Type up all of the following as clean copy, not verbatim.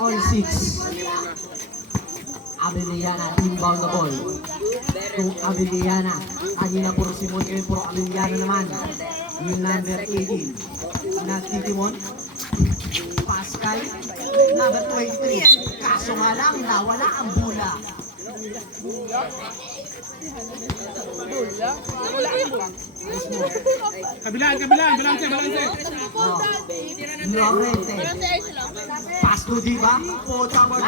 on 6. Abeliana, inbound the ball. To Abeliana. Kanina puro Simon, ngayon puro Abeliana naman. Yung number 18 na Titimon. Pascal, number 23. Kaso nga lang, nawala ang bula. Kabilaan, balanse. Oh. Llorente. Pass to Diba. Pota mo.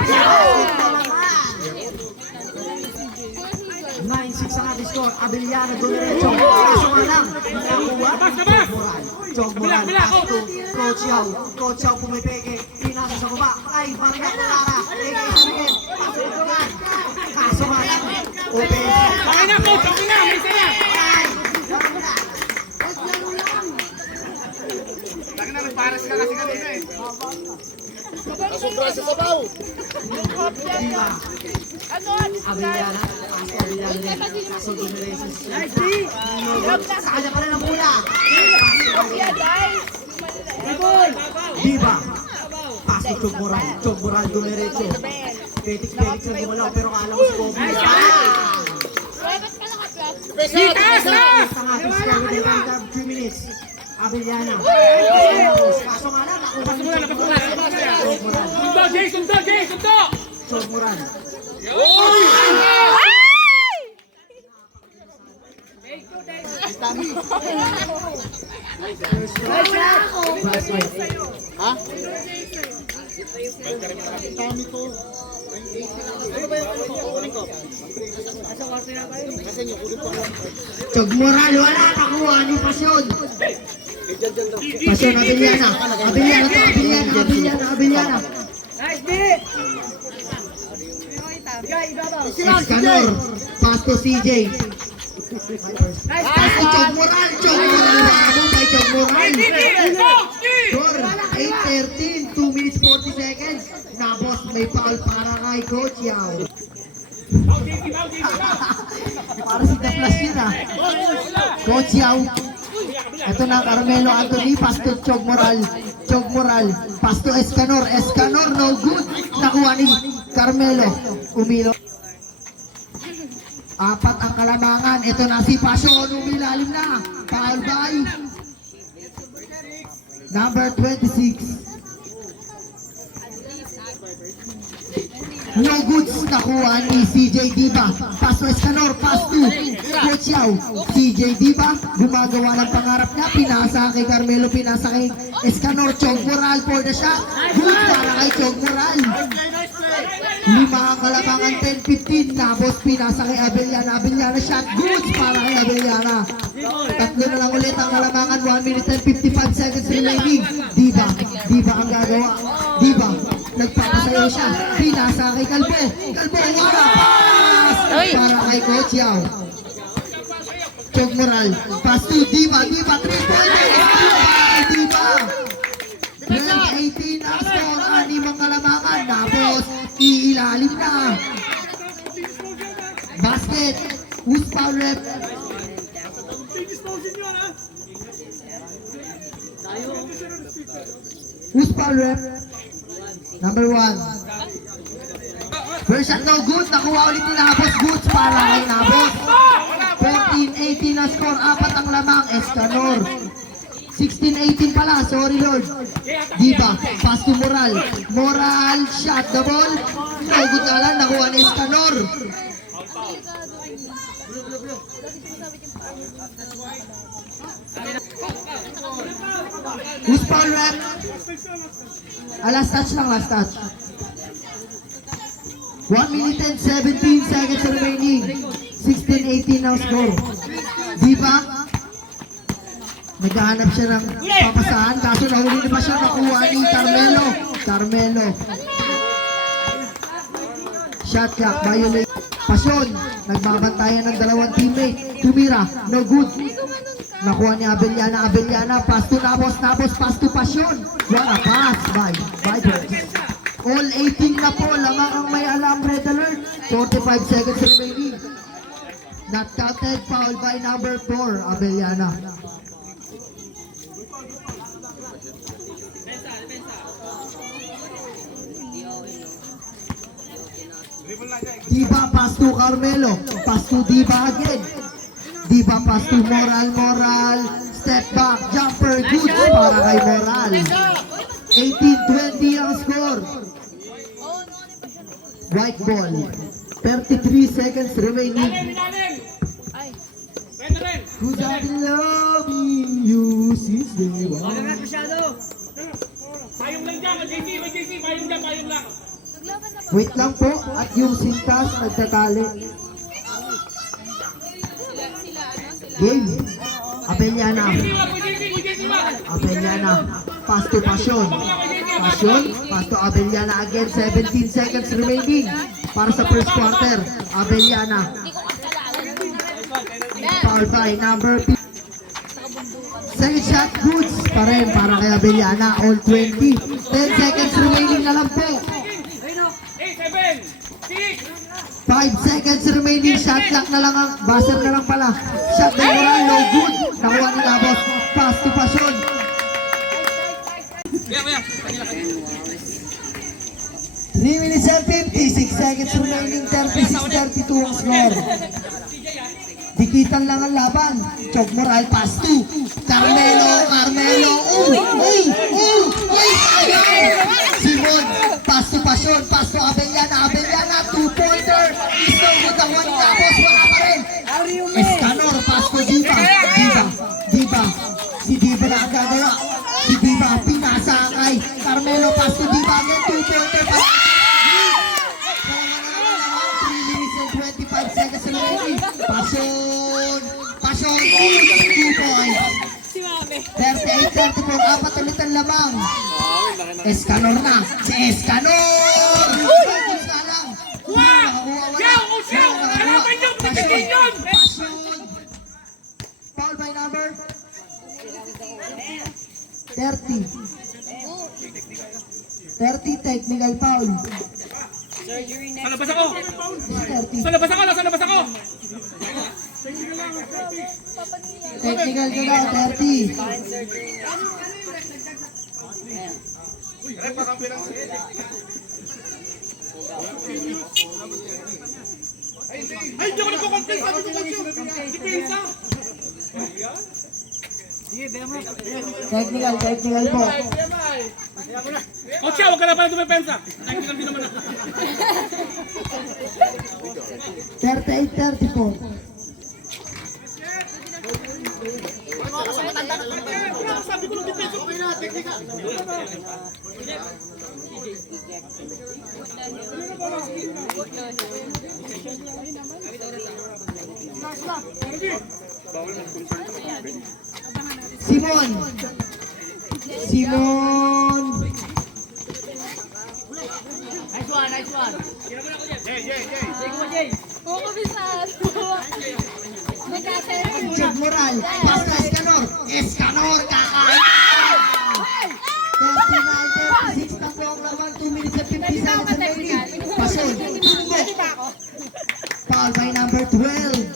9-6 ang ating score. Abeliana Dolerecho. Kaso nga lang, nakuha. Jog Moran. Pass to Coach Yao. Coach Yao pumipeke. Pinasa sa baba. Ay, Maria Clara. Ege. Pass to Moran. Kaso nga lang. Open. Okay na, coach. Okay na. May saya. Lagi na nagparas ka kasi kanina eh. Nasubra sa sabaw. Diba. Abeliana. Pass to Abeliana. Kaso Dolerecho. Sa kanya pa rin ang bula. Diba. Pass to Chog Moran. Chog Moran Dolerecho. Felix na gumalaw pero kala ko si Kobe. Taas na! Ang ating score with the end of 3 minutes. Abeliana. Kaso nga lang, nakuha ni Chog Moran. Chog Moran. Sundo, Jay! Chog Moran. Ha? Tami ko. Ano ba yung kunin ko? Kasi yung kunin ko. Chog Moran, wala. Nakuha ni Pasyon. Pasyon, Abeliana. Abeliana. Escanor. Pass to CJ. Pass to Chog Moran. Habang kay Chog Moran. Score, 8:13, 2 minutes 40 seconds. Nabos, may foul para kay Coach Yao. Para si Daplas yun ah. Coach Yao. Ito na, Carmelo Anthony. Pass to Chog Moral. Pass to Escanor. No good. Nakuha ni Carmelo. Umilo. 4 ang kalamangan. Ito na si Pasyon. Umilalim na. Foul by number 26. No goods. Nakuha ni CJ Diba. Pass to Escanor. Pass to Coach Yao. CJ Diba. Gumagawa ng pangarap niya. Pinasa kay Carmelo. Pinasa kay Escanor. Chog Moral for the shot. Good para kay Chog Moral. 5 ang kalamangan. 10-15. Nabos. Pinasa kay Abeliana. Shot. Goods para kay Abeliana. 3 na lang ulit ang kalamangan. 1 minute and 55 seconds remaining. Diba ang gagawa. Diba. Nagpapasayo siya. Pinasa kay Calvo. Wala. Pass! Para kay Coach Yao. Chog Moral. Pass to Diba. 3-point. Diba. 12-18 ang score. 6 ang kalamangan. Tapos, iilalim na. Basket. Who's foul rep? Who's foul rep? Number 1. First shot no good. Nakuha ulit ni Nabos. Goods para kay Nabos. 14-18 na score. 4 ang lamang. Escanor. 16-18 pala. Sorry Lord. Diba. Pass to Moral. Shot the ball. No good na lang. Nakuha ni Escanor. Who's foul rep? Last touch. 1 minute and 17 seconds remaining. 16-18 now score. Diba? Naghahanap siya ng papasahan. Kaso nahuli na pa siya. Nakuha ni Carmelo. Shot clock. Violate. Pasyon. Nagbabantayan ng 2 teammate. Tumira. No good. Nakuha ni Abeliana. Pass to Nabos. Pass to Pasyon. What a pass by all 18 na po. Lamang ang may alam. Red alert. 45 seconds remaining. Not counted. Foul by number 4. Abeliana. Diba, pass to Carmelo. Pass to Diba again. Diba, pass to Moral. Step back, jumper, good para kay Moral. 18-20 ang score. White ball. 33 seconds remaining. Ilalim. Pwede rin. Cause I've been loving you since day one. Payong lang dyan, JC, payong dyan, payong lang. Wait lang po, at yung sintas nagtatali. Game. Abellana. JC, wag. Abellana. Pass to Passion. Pass to Abellana again. 17 seconds remaining para sa first quarter. Abellana. Foul by number 2. Second shot, goods pa rin para kay Abellana. All 20. 10 seconds remaining na lang po. 8, 7, 6. 5 seconds remaining. Shot clock na lang ang buzzer na lang pala. Shot na Moral, no good. Nakuha ni Labos. Pass to Passion. 3 minutes and 56 seconds remaining. 36-32 ang score. Dikitan lang ang laban. Chok Moral, pass to Carmelo. Simon, pass to Passion. Pass to Abellana. 2-pointer. Is no good. Nakuha ni Labos. Wala pa rin. Escanor, pass to Diba. Si Diba na ang gagawa. Si Diba, pinasa kay Carmelo, pass to Diba again, 2-pointer, pass to 3 minutes and 25 seconds remaining. Passion, 2 points. 38-34, apat ulit ang lamang. Escanor na, si Escanor! Isa lang. Harapan nyo, pagkakin yun. Passion. Foul by number 30. 30 technical foul. Sa labas ako. 30. Sa labas ako. Technical ka daw, 30. Ay, hindi ako nagko-confess. Sabi ko coach yun. Depensa. Technical po. Coach, huwag ka na pala dumepensa. Technical din naman ako. 38-34. Sabi ko lang depensa. Okay na, technical. Simon. Oo, kabisado. Magkakaroon. Chok Moral. Pass na Escanor. Kakain. 39-36 na po ang laban. 2 minutes and 50 seconds remaining. Pasol. Foul by number 12.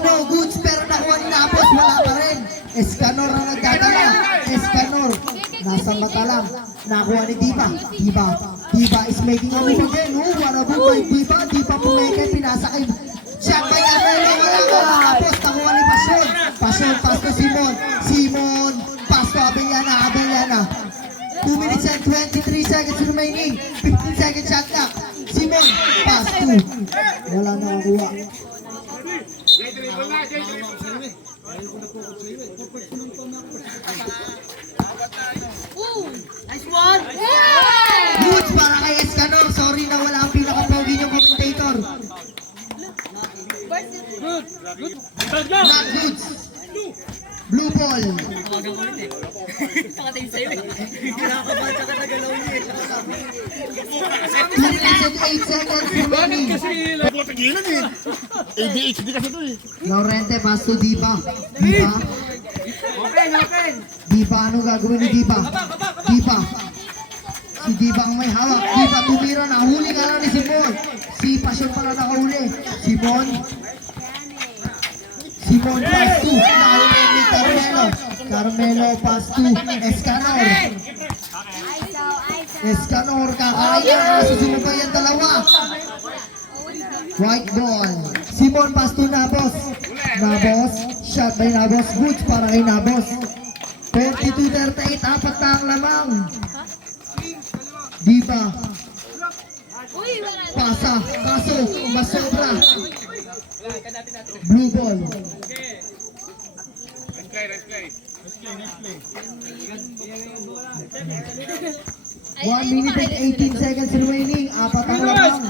No goods pero nakuha ni Labos. Wala pa rin. Escanor ang nagdadala. Escanor. Nasa mata lang. Nakuha ni Diba. Diba is making a move again. What a move by Diba. Diba pumeke. Pinasa kay Shot by Carmelo. Wala ka. Tapos nakuha ni Pasyon. Pass to Simon. Pass to Abellana. 2 minutes and 23 seconds remaining. 15 seconds shot clock. Simon. Pass to. Wala na nakuha. Nice one! Goods para kay Escanor. Sorry na wala ang pinaka-pogi niyong commentator. Let's go. Not goods. Blue ball. Pakatay sa'yo eh. Kinakabahan ka nagalaw niya eh. 2 minutes and 8 seconds remaining. Pagilan eh. ADHD kasi to eh. Laurente pass to Diba. Open. Diba, ano gagawin ni Diba? Si Diba ang may hawak. Diba tumira na. Huli ka lang ni Simon. Si Pasyon pala nakahuli. Simon pass to. Nahuli ni Carmelo pass to Escanor. Escanor, kakain na. Susunod pa yan dalawa. White ball. Simon, pass to Nabos. Nabos. Shot by Nabos. Goods para kay Nabos. 42-38. Apat na ang lamang. Diba? Uy, wala na. Pasa. Kaso. Masobra. Blue ball. Nice play. 1 minute and 18 seconds remaining. Apat ang lamang.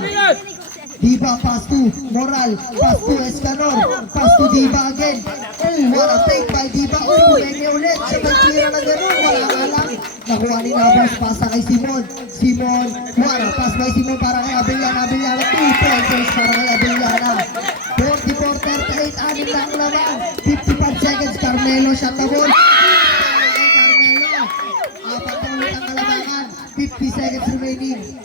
Diba, pass to Moral, pass to Escanor, pass to Diba again. Oh, what a take by Diba. Oh, pwede ulit. Siya tira na gano'n. Wala nga lang. Nakuha ni Nabos, pasa kay Simon. Simon, what a pass by Simon para kay Abellana. Abellana, 2 pointers para kay Abellana. 44-38, anim na ang lamang. 55 seconds, Carmelo, shot the ball. Para kay Carmelo. Apat na ulit ang kalamangan. 50 seconds remaining.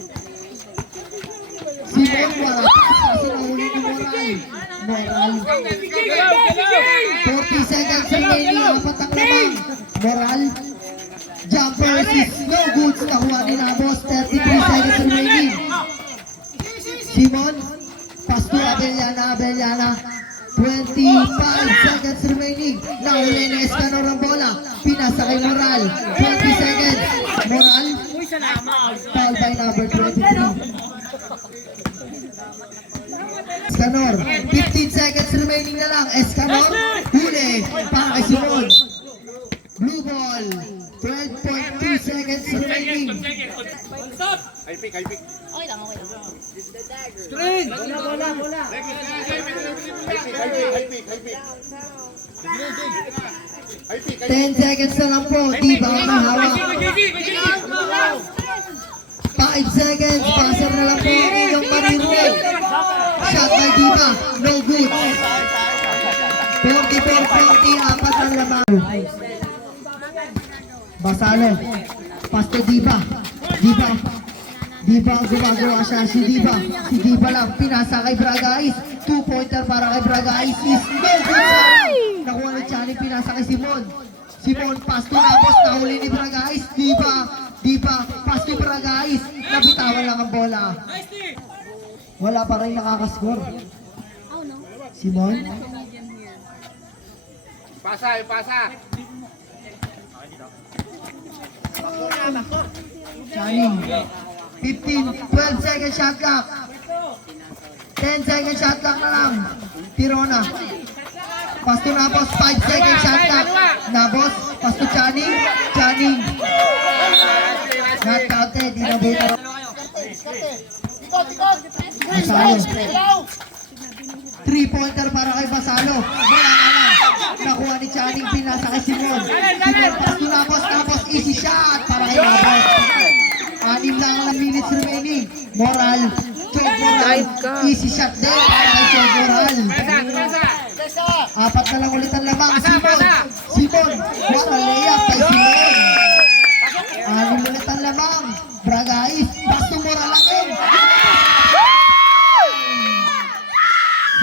Simon, wala pass. Kaso nahuli ni Moral. Moral. 40 seconds remaining. Apat ang lamang. Moral. Jumper is no good. Nakuha ni Nabos. 33 seconds remaining. Simon. Pass to Abellana. Abellana. 25 seconds remaining. Nahuli ni Escanor ang bola. Pinasa kay Moral. 20 seconds. Moral. Foul by number 23. Escanor, 15 seconds remaining na lang. Escanor, huli, para kay Simon. Blue ball, 12.2 seconds remaining. High pick. Okay lang. Screen! Bola. High pick. 10 seconds na lang po, Diba ang hawak. 5 seconds, passer na lang po ang inyong maririnig. Shot by Diba, no good. 44-40, apat ang lamang. Basalo, pass to Diba. Diba ang gumagawa siya, si Diba lang, pinasa kay Bragais. 2-pointer para kay Bragais is no good. Nakuha ni Chani, pinasa kay Simon. Simon, pass to Nabos, nahuli ni Bragais. Diba, pass to Bragais. Nabitawan lang ang bola. Wala pa rin nakakascore. Simon, Pasa. Channing. 15, 12 second shot clock. 10 second shot clock na lang. Tirona. Pass to Nabos, 5 second shot clock. Nabos, pass to Channing. Not counted, dinabutan. Basalo. 3-pointer para kay Basalo. Wala ka na. Nakuha ni Channing, pinasa kay Simon. Simon, pass to Nabos, easy shot para kay Nabos. 6 lang ang minutes remaining. Moral, Chog Moral, easy shot din para kay Chog Moral. Apat na lang ulit ang lamang. Simon, what a layup kay Simon. 6 ulit ang lamang. Bragais, pass to Moral again.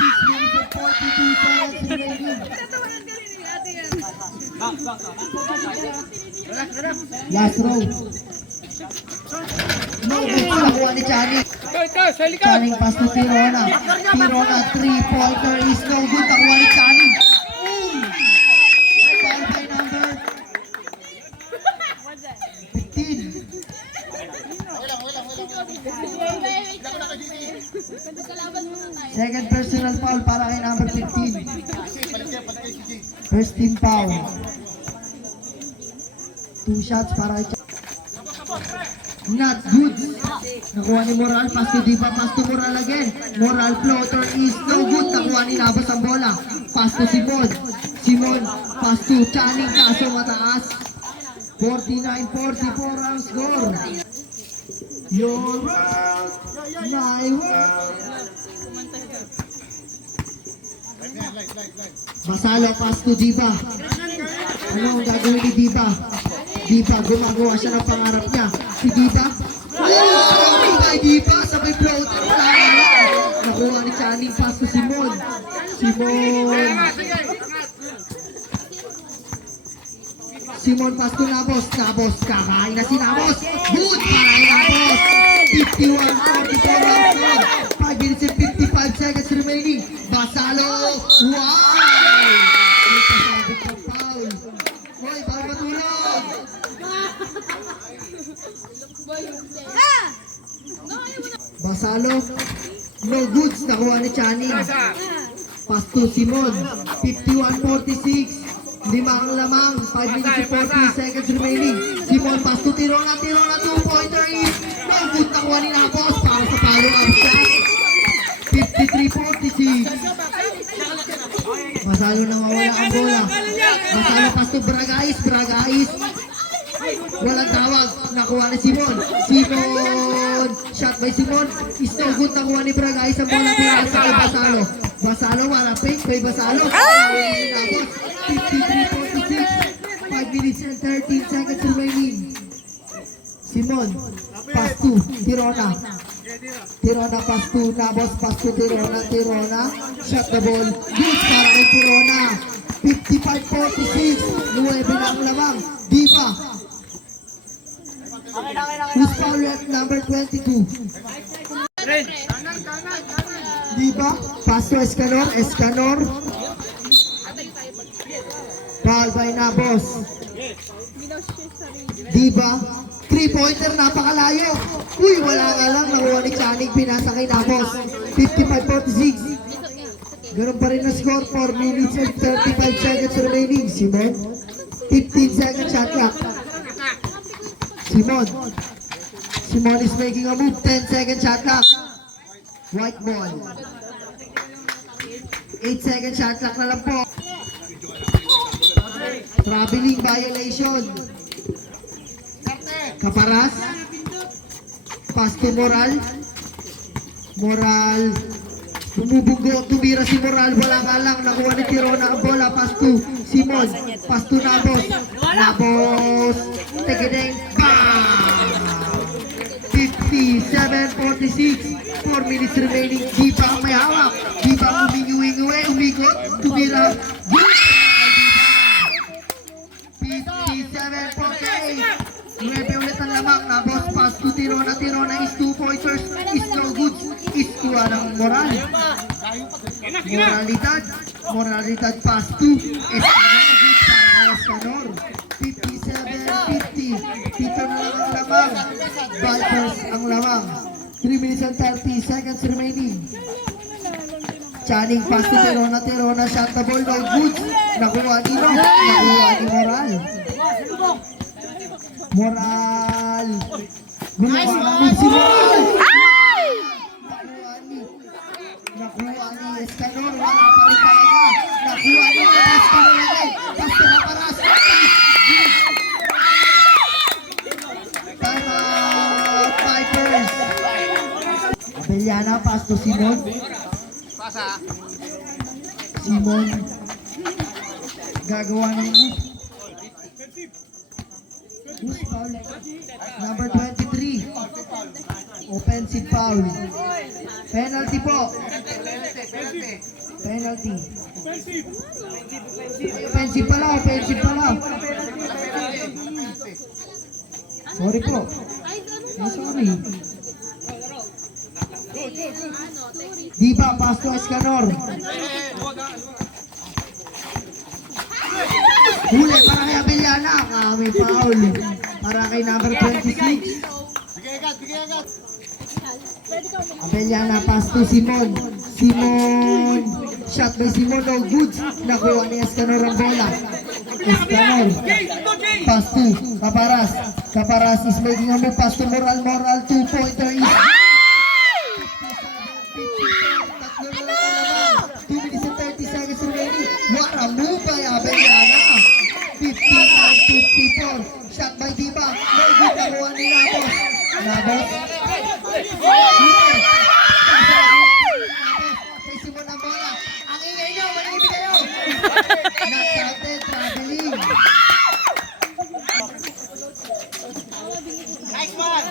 6 minutes and 42 seconds remaining. Last row. No good sa nakuha ni Channing. Channing pass to Tirona. 3-pointer is no good. Nakuha ni Channing. Foul by number 15. Second personal foul para kay number 15. First team foul. 2 shots para kay not good. Nakuha ni Moral, pass to Diba, pass to Moral again. Moral floater is no good. Nakuha ni Nabos ang bola. Pass to Simon, pass to Channing, kaso mataas. 49-44 ang score. Your world, my world. Basalo, pass to Diba. Ano ang gagawin ni Diba? Diba, gumagawa siya ng pangarap niya. Si Diba. Oh! Kay Diba, sabay floater. Nakuha ni Channing, pass to Simon. Simon pass to Nabos. Nabos, kakain na si Nabos. Good para kay Nabos. 51-44 round score. 5 minutes and 55 seconds remaining. Basalo. Wow! May pasabot ng foul. Hoy, bawal matulog. Basalo. No goods. Nakuha ni Channing. Pass to Simon. 51-46. 5 ang lamang. 5 minutes and 40 seconds remaining. Simon pass to Tirona. Tirona 2-pointer is. No good. Nakuha ni Nabos para sa follow-up shot. 53-46. Basalo nang mawala ang bola. Basalo pass to Bragais. Bragais. Walang tawag. Nakuha ni Simon. Simon. Shot by Simon. Is no good. Nakuha ni Bragais ang bola. Pero sa kay Basalo. Basalo. Wala fake. Kay Basalo. 53-46. 5 minutes and 13 seconds remaining. Simon. Pass to Tirona. Tirona pass to Nabos. Pass to Tirona. Tirona. Shot the ball. Good para kay Tirona. 55-46. 9 na ang lamang. Diba? Who's foul at number 22? Diba? Pass to Escanor. Escanor. Foul by Nabos. Diba? 3-pointer, napakalayo. Uy, wala nga lang. Nakuha ni Channing, pinasa kay Nabos. 55-46. Ganun pa rin na score. 4 minutes and 35 seconds remaining. Simon. 15 seconds shot clock. Simon. Simon is making a move. 10 second shot clock. White ball. 8 second shot clock na lang po. Traveling violation. Caparas. Pass to Moral. Moral. Bumubugo. Tumira si Moral. Wala nga lang. Nakuha ni Tirona ang bola. Pass to Simon. Pass to Nabos. Nabos. Tegedeng. Bam! 57-46. 4 minutes remaining. Diba ang may hawak. Diba ang umingi-wingi. Umikot. Tumira. Good! 57-48. 9 ulit ang lamang. Nabos pass to Tirona. Tirona is 2 pointers. Is no good. Is kuha ng Moral. Moralidad. Moralidad pass to Escanor. Good para Escanor. 57-50. Pito na lang ang lamang. Vipers ang lamang. 3 minutes and 30 seconds remaining. Channing pass to Tirona. Tirona shot the ball. No good. Nakuha ni Moral. Moral. Gumawa ng move si Moral. Nakuha ni Escanor. Wala pa rin talaga. Nakuha ni Escanor agad. Basta Caparas. Time out, Vipers. Abellana, pass to Simon. Simon. Gagawa ng move. Who's foul? Number 23. Offensive foul. Penalty po. Penalty. Offensive pala, offensive pala. Sorry po. Sorry. Diba, pass to Escanor. Huli para kay Abellana. May foul. Para kay number 26. Abellana pass to Simon. Simon. Shot by Simon. No good. Nakuha ni Escanor ang bola. Escanor. Pass to Caparas. Caparas is making a move. Pass to Moral. Moral 2-pointer is 2 minutes and 30 seconds remaining. What a move by Abellana. 59-54. Shot by Diba. No good. Nakuha ni Nabos. Nabos. Kay Simon ang bola. Ang ingay nyo. Manibig kayo. Not counted. Traveling. Nice man!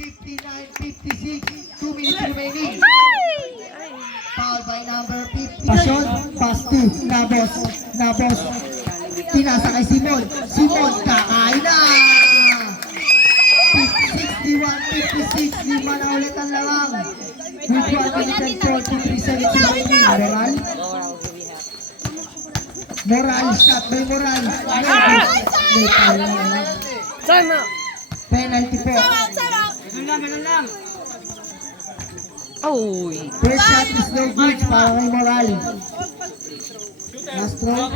59-56. 2 minutes remaining. Foul by number 50. Pasyon. Pass to Nabos. Nabos. 1 minute and 43 seconds remaining. Moral. Moral, shot by Moral. May foul na lang. Penalty po. Uy. First shot is no good para kay Moral. Last throw.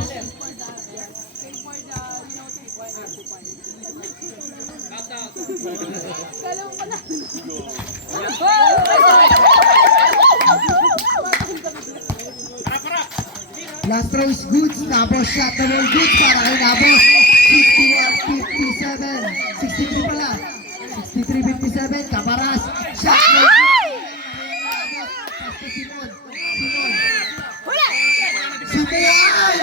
Last throw is good. Nabos shot na no good para kay Nabos. 61-57. 63 pala. 63-57. Caparas. Shot no good. Pasto Simon. Simon!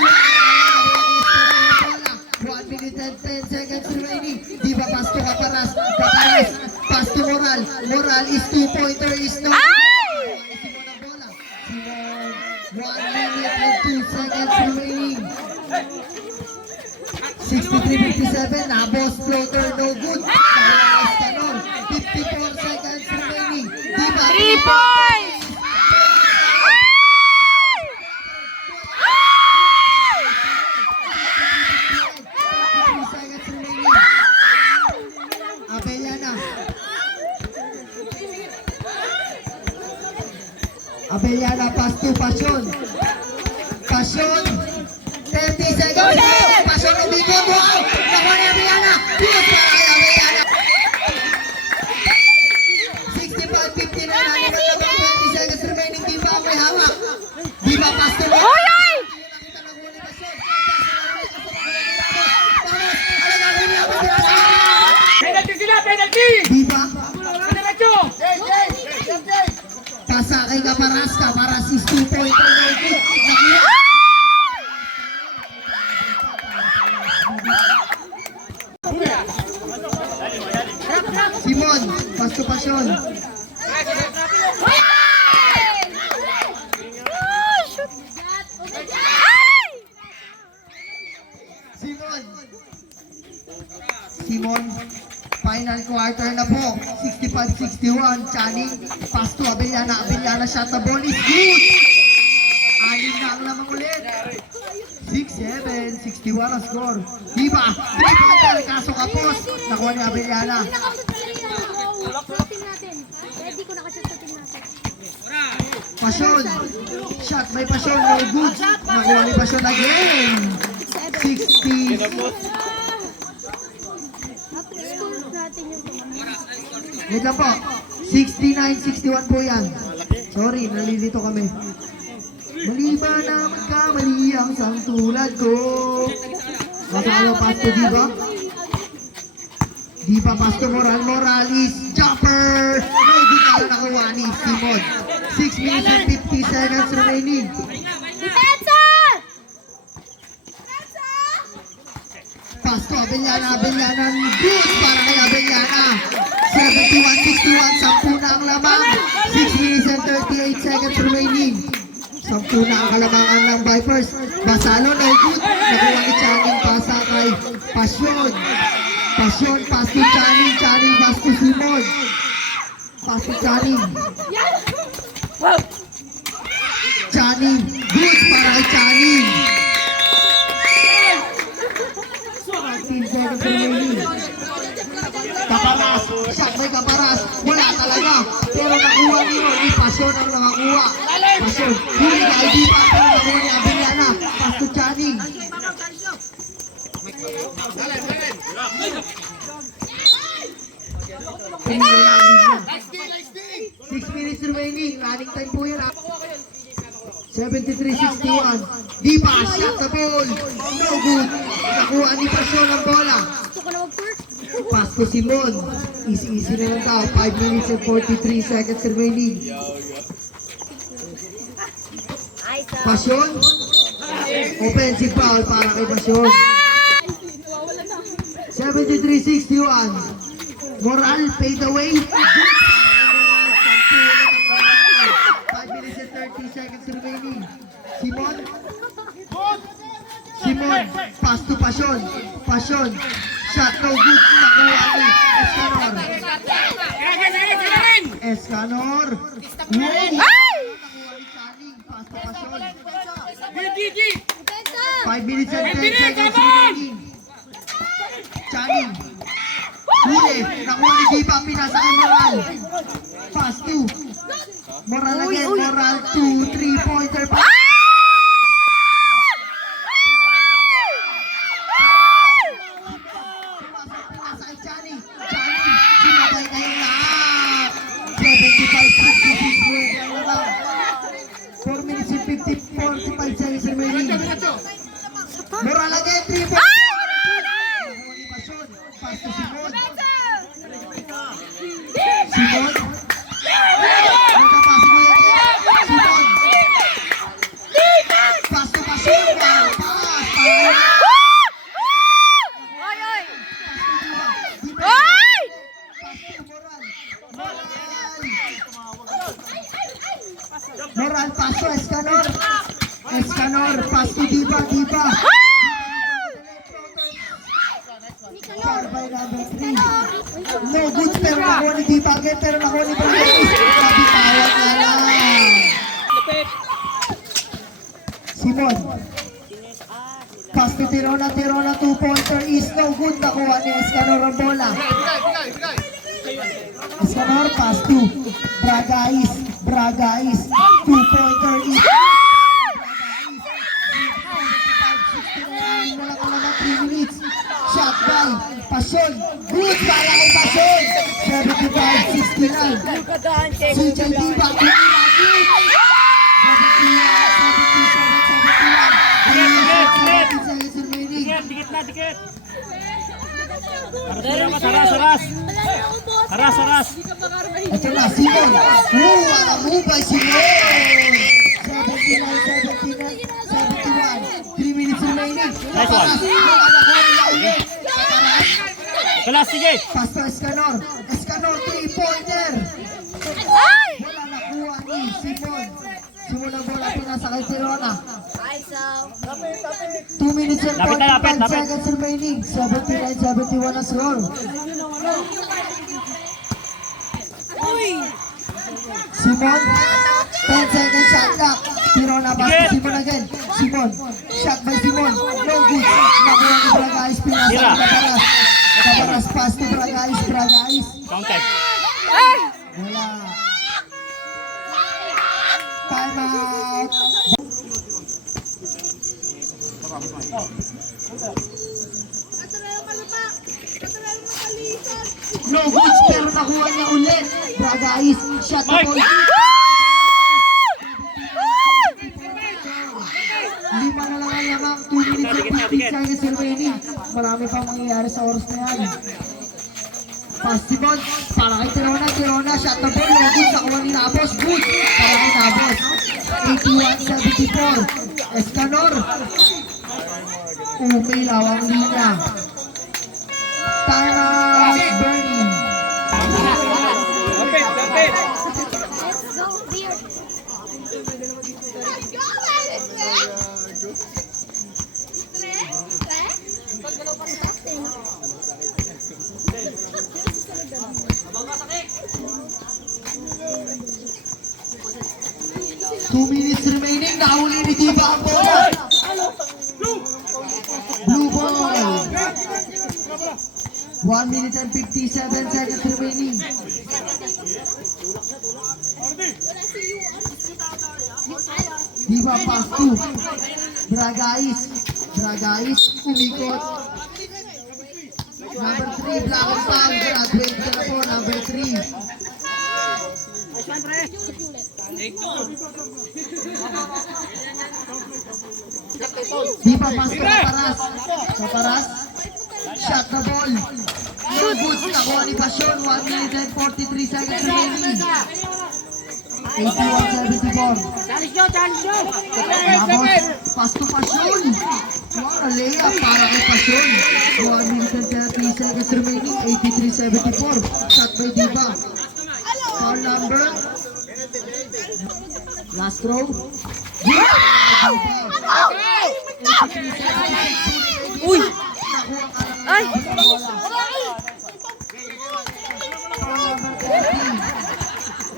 1 minute and 10 seconds remaining. Di ba Pasto Caparas? Caparas. Pasto Moral. Moral is 2-pointer is no. Simon ang bola. Simon. 1 minute and 2 seconds remaining. 63-57. Nabos floater no good. Nakalas kanon. 54 seconds remaining. Di ba? 3 points! Abellana, pass to Passion. Passion. 30 seconds. Passion umikot. Wow! Nakuha ni Abellana. Good para kay Abellana. 65-59. Ano na 20 seconds remaining. Di ba may hawak? Di ba pass to Passion? Oy, oy! Nakita na kuha ni Passion. Alagaan ni Abellana. Penalty sila, penalty! Di ba? Diretso! Pasa kay Caparas. Caparas is 2-pointer no good. Nakuha. Simon, pass to Passion. Simon. Simon, final quarter na po. 65-61. Channing, pass to Abellana. Abellana shot, the ball is good. 6 na ang lamang ulit. 6-7, 61 ang score. Diba? 3-pointer, kaso kapos. Nakuha ni Abellana. Ready ko nakashoot sa team natin. Passion. Shot by Passion, no good. Nakuha ni Passion again. 60. Score natin yung Wait lang po. 69-61 po yan. Sorry, nalilito kami. Mali ba naman ka, mali ang sang tulad ko. Masalo pasto, di ba? Di ba pasto Moral? Morales, jumper! No good na nakuha ni Simon. 6 minutes and 50 seconds remaining. Depensa! Pasto, Abellana, Abellana, good para kay Abellana. 71-61, 10 na ang lamang. 6 minutes and 38 seconds remaining. 10 na ang kalamangan ng Vipers. Basalo, no good. Nakuha ni Channing, pasa kay Passion. Passion, pass to Channing, Channing, pass to Simon. Pass to Channing. Channing, good para kay Channing. 15 seconds remaining. Caparas, shot by Caparas, wala talaga. Pero nakuha ni Ron, Passion ang nakakuha. Passion, huli ka hindi pa, pero nakuha ni Abellana. Pass to Channing. Six minutes remaining, running time po yan. 73-61. Di pa, shot the ball. No good. Nakuha ni Passion ang bola. Gusto ko na mag-first. Pass to Simon. Easy na lang daw. 5 minutes and 43 seconds remaining. Passion. Offensive foul para kay Passion. 73-61. Moral, fade away. 5 minutes and 30 seconds remaining. Simon. Simon, pass to Passion. Passion. Shot no good. Nakuha ni Escanor. Escanor. Wow! Ay! Nakuha ni Channing. Pass to Pasyon. GG! 5 minutes and 10 seconds remaining. Channing. Huli. Nakuha ni Diba. Pinasa kay Moral. Pass to. Moral again. Moral 2, 3-pointer. Pass. Pinasa kay Channing. Channing. Sinabay na yung lahat. 75-66. Pwede ang lang. 4 minutes and 45 seconds remaining. Moral again, 3 points. Nakuha ni Pasyon. Pass to Simon. Simon. Nagkapasi ko yan. Simon. Pass to Pasyon. Pass. Moral, pass to Escanor. Escanor, pass to Diba. Diba. Foul by number 3. No good, pero nakuha ni Diba again, pero nakuha ni Brandon. Nabitawan na lang. Simon. Pass to Tirona. Tirona, 2-pointer is no good. Nakuha ni Escanor ang bola. Escanor, pass to Bragais. Bragais, 2-pointer is na lang ang naman 3 minutes. Shot by Pasyon. Good bala kay Pasyon. 75-69. CJ Diba. 71. Dikit na, dikit. Haras. Haras. Ito na, Simon. Ang move by Simon. 71. 3 minutes remaining. Nice one. Kalas, sige. Pass to Escanor. Escanor, 3-pointer. Ay! Wala nakuha ni Simon. Simon ang bola, pinasa kay Tirona. 2 minutes and Lapit na, 45 lapit. seconds remaining. 79-71 ang score. Simon, 10 seconds shot clock. Tirona pass to Simon again. Simon, shot by Simon. No good. Nakuha ni Bragais, pinasa Tira. ni Cabaras. Cabaras pass to Bragais. Bragais. Counted. Wala. Time out. No goods, pero nakuha niya ulit. Bragais, shot the ball. Lima na lang ang lamang. 2 minutes and 15 seconds remaining. Marami pang mangyayari sa oras na yan. Pass Simon, para kay Tirona. Tirona, shot the ball. No goods, nakuha ni Nabos. Good, para kay Nabos. 81-74. Escanor. Umilaw ang linya. Time out, Bernie. Lapit! Let's go, beer. Let's go, Two minutes remaining. Nahuli ni Diba ang bola. Blue ball. 1 minute and 57 seconds remaining. Diba pass to Bragais. Bragais umikot. Number 3, black and foul. Graduate ka na po, number 3. Diba pass to Caparas. Caparas. Shot the ball. No good. Nakuha ni Pasyon. 1 minute and 43 seconds remaining. 81-74. Tapos, pass to Pasyon. Wow, layup para kay Pasyon. 1 minute and 30 seconds remaining. 83-74. Shot by Diba. Foul number. Last throw. Diba. Uy! Nakuha ka lang. Ay! Foul number 30.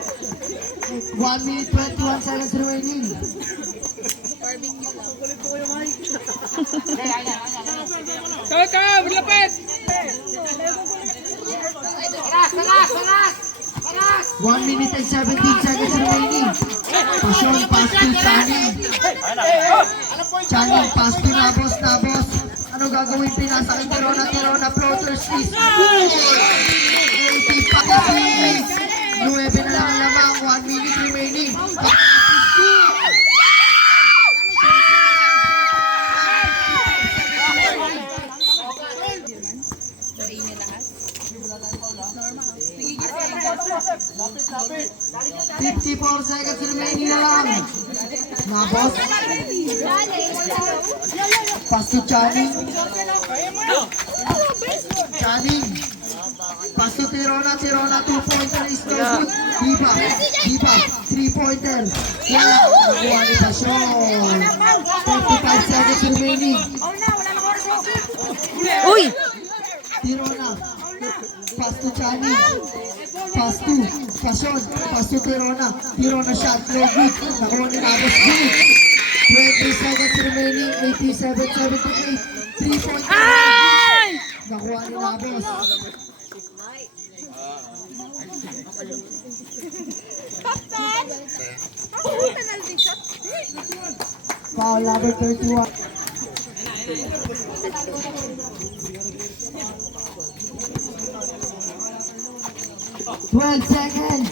1 minute 21 seconds remaining. Kaka, malapit! 1 minute and 17 seconds remaining. Pasyon, pass to Channing. Channing, pass to Nabos. Ano gagawin? Pinasa kay Tirona, floaters is good! 85. 9 na lang ang lamang, 1 minute remaining. Lapit. 54 seconds remaining na lang. Nabos, pass to Channing. Pass to Tirona, 2-pointer is no good. Diba, 3-pointer. Wala, nakuha ni Pasyon. 35 seconds remaining. Uy! Tirona, pass to Channing. Pass to Pasyon, pass to Tirona shot, no good. Nakuha ni Nabos, good. 20 seconds remaining, 87-78. 3-pointer. Ay! Nakuha ni Nabos. Foul number 31. Twelve seconds.